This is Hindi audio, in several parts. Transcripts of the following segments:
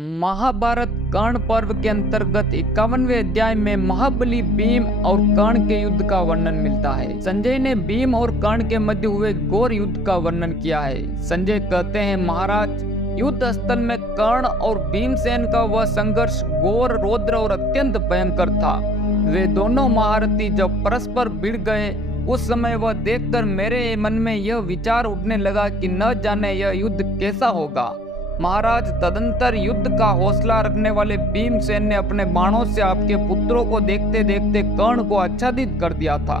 महाभारत कर्ण पर्व के अंतर्गत 51वें अध्याय में महाबली भीम और कर्ण के युद्ध का वर्णन मिलता है। संजय ने भीम और कर्ण के मध्य हुए घोर युद्ध का वर्णन किया है। संजय कहते हैं, महाराज, युद्ध स्थल में कर्ण और भीमसेन का वह संघर्ष घोर, रौद्र और अत्यंत भयंकर था। वे दोनों महारथी जब परस्पर भिड़ गए, उस समय वह देखकर मेरे मन में यह विचार उठने लगा कि न जाने यह युद्ध कैसा होगा। महाराज, तदंतर युद्ध का हौसला रखने वाले भीमसेन ने अपने बाणों से आपके पुत्रों को देखते देखते कर्ण को आच्छादित कर दिया था।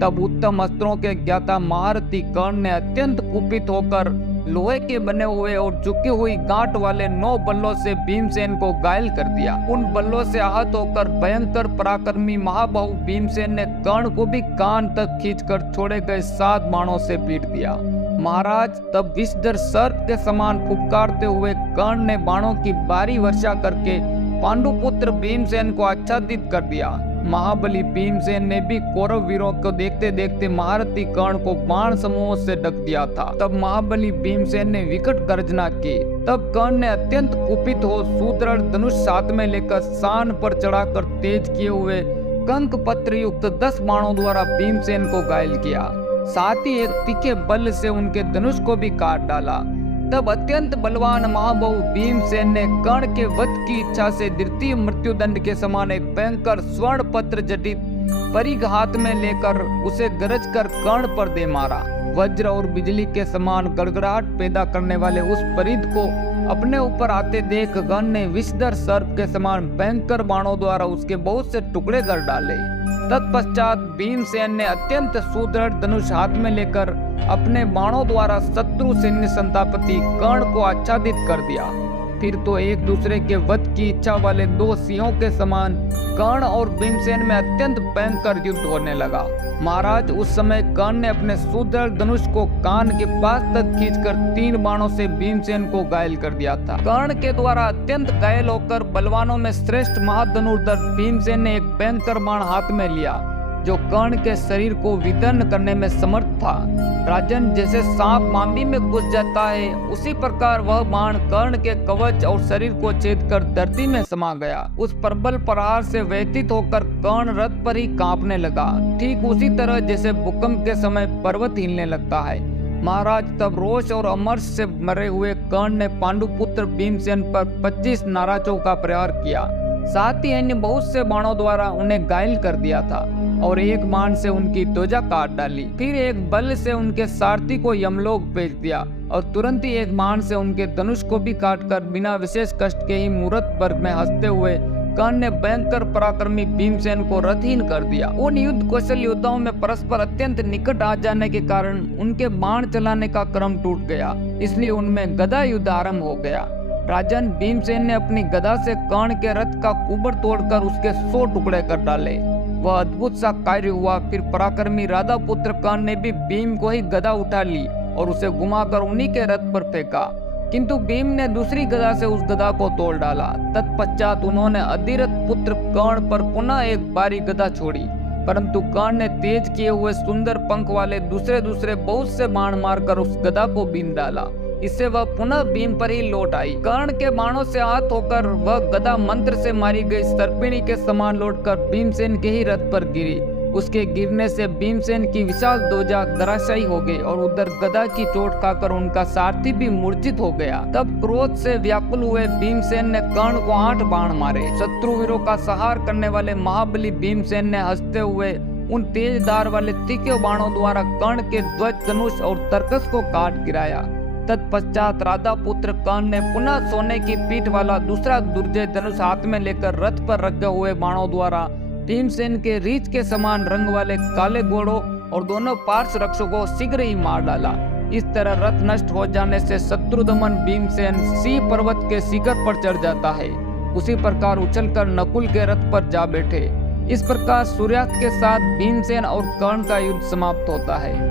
तब उत्तम अस्त्रों के ज्ञाता महारथी कर्ण ने अत्यंत कुपित होकर लोहे के बने हुए और झुकी हुई गांठ वाले 9 बल्लों से भीमसेन को घायल कर दिया। उन बल्लों से आहत होकर भयंकर पराक्रमी महाबाहु भीमसेन ने कर्ण को भी कान तक खींचकर छोड़े गए 7 बाणों से पीट दिया। महाराज, तब विषधर सर्प के समान फुफकारते हुए कर्ण ने बाणों की भारी वर्षा करके पांडुपुत्र भीमसेन को आच्छादित कर दिया। महाबली भीमसेन ने भी कौरव वीरों को देखते देखते महारथी कर्ण को बाण समूहों से ढक दिया था। तब महाबली भीमसेन ने विकट गर्जना की। तब कर्ण ने अत्यंत कुपित हो सुदृढ़ धनुष हाथ में लेकर सान पर चढ़ाकर तेज किए हुए कंक पत्र युक्त 10 बाणों द्वारा भीमसेन को घायल किया। साथ ही एक तीखे बल से उनके धनुष को भी काट डाला। तब अत्यंत बलवान महाबाहु भीमसेन ने कर्ण के वध की इच्छा से द्वितीय मृत्युदंड के समान एक भयंकर स्वर्ण पत्र जटित परिघ हाथ में लेकर उसे गरज कर कर्ण पर दे मारा। वज्र और बिजली के समान गड़गड़ाहट पैदा करने वाले उस परिघ को अपने ऊपर आते देख कर्ण ने विषधर सर्प के समान भयंकर बाणों द्वारा उसके बहुत से टुकड़े कर डाले। तत्पश्चात भीमसेन ने अत्यंत सुदृढ़ धनुष हाथ में लेकर अपने बाणों द्वारा शत्रु सैन्य संतापति कर्ण को आच्छादित कर दिया। फिर तो एक दूसरे के वध की इच्छा वाले 2 सिंहों के समान कर्ण और भीमसेन में अत्यंत भयंकर युद्ध होने लगा। महाराज, उस समय कर्ण ने अपने सुदृढ़ धनुष को कान के पास तक खींचकर 3 बाणों से भीमसेन को घायल कर दिया था। कर्ण के द्वारा अत्यंत घायल होकर बलवानों में श्रेष्ठ महाधनुर्धर भीमसेन ने एक भयंकर बाण हाथ में लिया जो कर्ण के शरीर को विदीर्ण करने में समर्थ था। राजन, जैसे सांप मांदी में घुस जाता है, उसी प्रकार वह बाण कर्ण के कवच और शरीर को छेद कर धरती में समा गया। उस प्रबल प्रहार से व्यथित होकर कर्ण रथ पर ही कांपने लगा, ठीक उसी तरह जैसे भूकंप के समय पर्वत हिलने लगता है। महाराज, तब रोष और अमर्ष से मरे हुए कर्ण ने पांडुपुत्र भीमसेन पर 25 नाराजों का प्रहार किया। साथ ही अन्य बहुत से बाणों द्वारा उन्हें घायल कर दिया था और एक बाण से उनकी त्वचा काट डाली। फिर एक बल से उनके सारथी को यमलोक भेज दिया और तुरंत ही एक बाण से उनके धनुष को भी काटकर बिना विशेष कष्ट के ही मूर्त वर्ग में हंसते हुए कर्ण ने भयंकर पराक्रमी भीमसेन को रथहीन कर दिया। उन युद्ध कौशल योद्धाओं में परस्पर अत्यंत निकट आ जाने के कारण उनके बाण चलाने का क्रम टूट गया, इसलिए उनमें गदा युद्ध आरंभ हो गया। राजन, भीमसेन ने अपनी गदा से कर्ण के रथ का कुबर तोड़कर उसके 100 टुकड़े कर डाले। वह अद्भुत सा कार्य हुआ। फिर पराक्रमी राधा पुत्र कर्ण ने भी भीम को ही गदा उठा ली और उसे घुमाकर उन्हीं के रथ पर फेंका, किंतु भीम ने दूसरी गदा से उस गदा को तोड़ डाला। तत्पश्चात उन्होंने अधिरथ पुत्र कर्ण पर पुनः एक बारी गदा छोड़ी, परंतु कर्ण ने तेज किए हुए सुंदर पंख वाले दूसरे बहुत से बाण मारकर उस गदा को बीन डाला। इससे वह पुनः भीम पर ही लौट आई। कर्ण के बाणों से आहत होकर वह गदा मंत्र से मारी गई सर्पिणी के समान लौटकर भीमसेन के ही रथ पर गिरी। उसके गिरने से भीमसेन की विशाल ध्वजा धराशायी हो गई और उधर गदा की चोट खाकर उनका सारथी भी मूर्छित हो गया। तब क्रोध से व्याकुल हुए भीमसेन ने कर्ण को 8 बाण मारे। शत्रु वीरों का संहार करने वाले महाबली भीमसेन ने हंसते हुए उन तेज धार वाले तीखे बाणों द्वारा कर्ण के ध्वज, धनुष और तरकस को काट गिराया। तत्पश्चात राधा पुत्र कर्ण ने पुनः सोने की पीठ वाला दूसरा दुर्जय धनुष हाथ में लेकर रथ पर रखे हुए बाणों द्वारा भीमसेन के रीछ के समान रंग वाले काले घोड़ों और दोनों पार्श्व रक्षकों को शीघ्र ही मार डाला। इस तरह रथ नष्ट हो जाने से शत्रुदमन भीमसेन सिंह पर्वत के शिखर पर चढ़ जाता है। उसी प्रकार उछलकर नकुल के रथ पर जा बैठे। इस प्रकार सूर्यास्त के साथ भीमसेन और कर्ण का युद्ध समाप्त होता है।